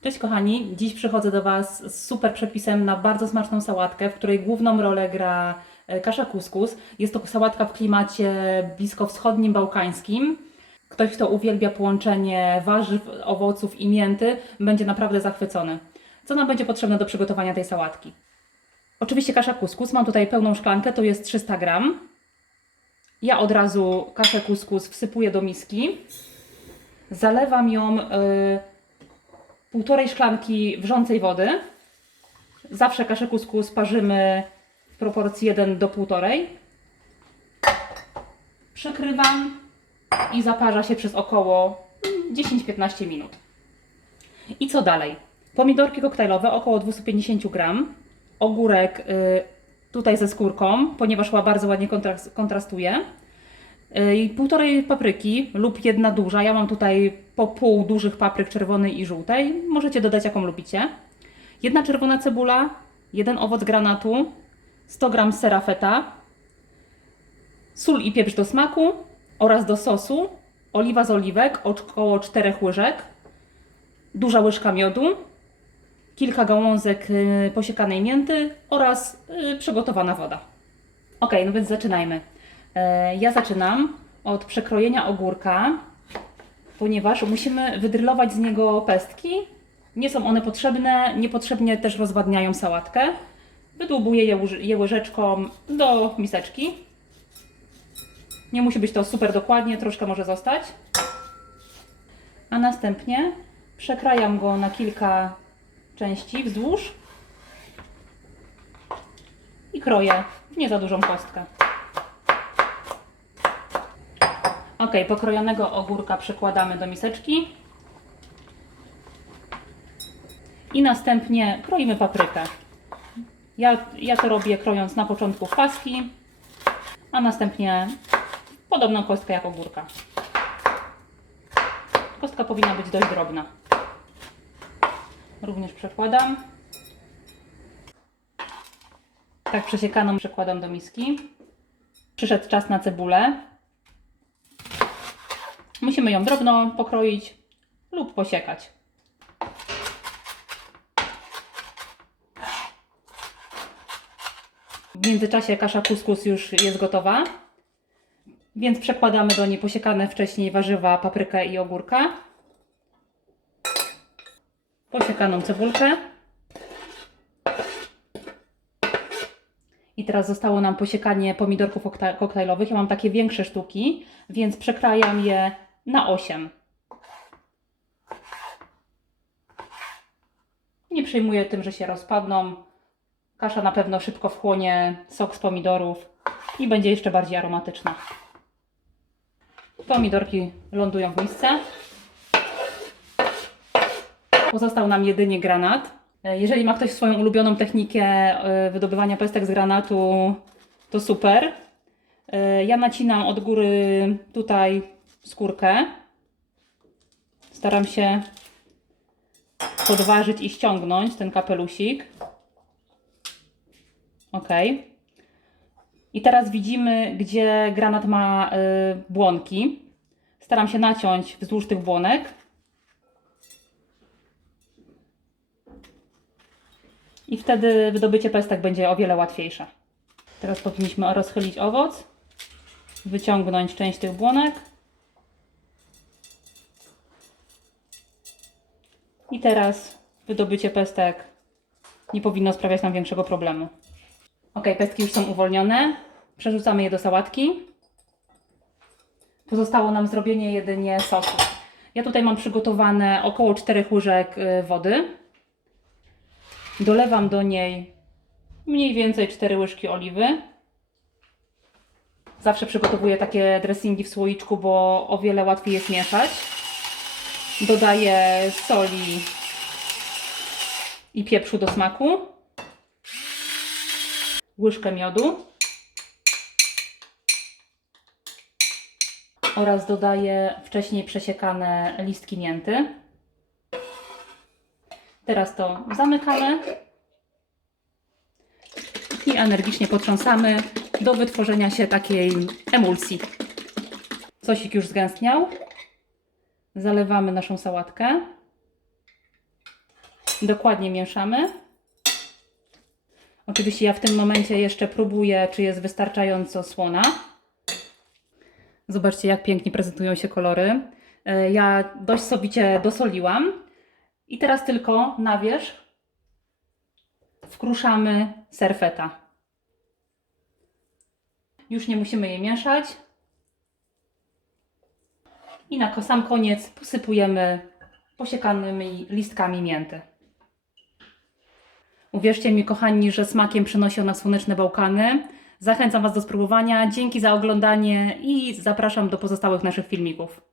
Cześć kochani, dziś przychodzę do Was z super przepisem na bardzo smaczną sałatkę, w której główną rolę gra e, kasza kuskus. Jest to sałatka w klimacie blisko wschodnim, bałkańskim. Ktoś, kto uwielbia połączenie warzyw, owoców i mięty, będzie naprawdę zachwycony. Co nam będzie potrzebne do przygotowania tej sałatki? Oczywiście kasza kuskus. Mam tutaj pełną szklankę, to jest 300 gram. Ja od razu kaszę kuskus wsypuję do miski. Zalewam ją y, półtorej szklanki wrzącej wody. Zawsze kaszę kuskus parzymy w proporcji 1 do 1,5. Przykrywam i zaparza się przez około 10-15 minut. I co dalej? Pomidorki koktajlowe około 250 gram. Ogórek y, tutaj ze skórką, ponieważ ła bardzo ładnie kontras- kontrastuje. Y, I półtorej papryki lub jedna duża. Ja mam tutaj po pół dużych papryk czerwonej i żółtej. Możecie dodać jaką lubicie. Jedna czerwona cebula, jeden owoc granatu, 100 g sera feta, sól i pieprz do smaku oraz do sosu oliwa z oliwek około 4 łyżek, duża łyżka miodu, kilka gałązek y, posiekanej mięty oraz y, przygotowana woda. Ok, no więc zaczynajmy. E, Ja zaczynam od przekrojenia ogórka, ponieważ musimy wydrylować z niego pestki. Nie są one potrzebne, niepotrzebnie też rozwadniają sałatkę. Wydłubuję je, je łyżeczką do miseczki. Nie musi być to super dokładnie, troszkę może zostać. A następnie przekrajam go na kilka części wzdłuż i kroję w nie za dużą kostkę. Ok, pokrojonego ogórka przekładamy do miseczki. I następnie kroimy paprykę. Ja, ja to robię krojąc na początku w paski, a następnie podobną kostkę jak ogórka. Kostka powinna być dość drobna. Również przekładam. Tak przesiekaną przekładam do miski. Przyszedł czas na cebulę. Musimy ją drobno pokroić lub posiekać. W międzyczasie kasza kuskus już jest gotowa, więc przekładamy do niej posiekane wcześniej warzywa, paprykę i ogórka, posiekaną cebulkę. I teraz zostało nam posiekanie pomidorków kokta- koktajlowych. Ja mam takie większe sztuki, więc przekrajam je na 8. Nie przejmuję tym, że się rozpadną. Kasza na pewno szybko wchłonie sok z pomidorów i będzie jeszcze bardziej aromatyczna. Pomidorki lądują w misce. Pozostał nam jedynie granat. Jeżeli ma ktoś swoją ulubioną technikę e, wydobywania pestek z granatu, to super. E, Ja nacinam od góry tutaj skórkę. Staram się podważyć i ściągnąć ten kapelusik. Ok. I teraz widzimy, gdzie granat ma y, błonki. Staram się naciąć wzdłuż tych błonek. I wtedy wydobycie pestek będzie o wiele łatwiejsze. Teraz powinniśmy rozchylić owoc, wyciągnąć część tych błonek. I teraz wydobycie pestek nie powinno sprawiać nam większego problemu. Ok, pestki już są uwolnione. Przerzucamy je do sałatki. Pozostało nam zrobienie jedynie sosu. Ja tutaj mam przygotowane około 4 łyżek y, wody. Dolewam do niej mniej więcej 4 łyżki oliwy. Zawsze przygotowuję takie dressingi w słoiczku, bo o wiele łatwiej jest mieszać. Dodaję soli i pieprzu do smaku. Łyżkę miodu. Oraz dodaję wcześniej przesiekane listki mięty. Teraz to zamykamy i energicznie potrząsamy do wytworzenia się takiej emulsji. Sosik już zgęstniał. Zalewamy naszą sałatkę. Dokładnie mieszamy. Oczywiście ja w tym momencie jeszcze próbuję, czy jest wystarczająco słona. Zobaczcie, jak pięknie prezentują się kolory. E, Ja dość sobicie dosoliłam. I teraz tylko na wierzch wkruszamy serfeta. Już nie musimy je mieszać. I na sam koniec posypujemy posiekanymi listkami mięty. Uwierzcie mi, kochani, że smakiem przynosi ona słoneczne Bałkany. Zachęcam Was do spróbowania. Dzięki za oglądanie i zapraszam do pozostałych naszych filmików.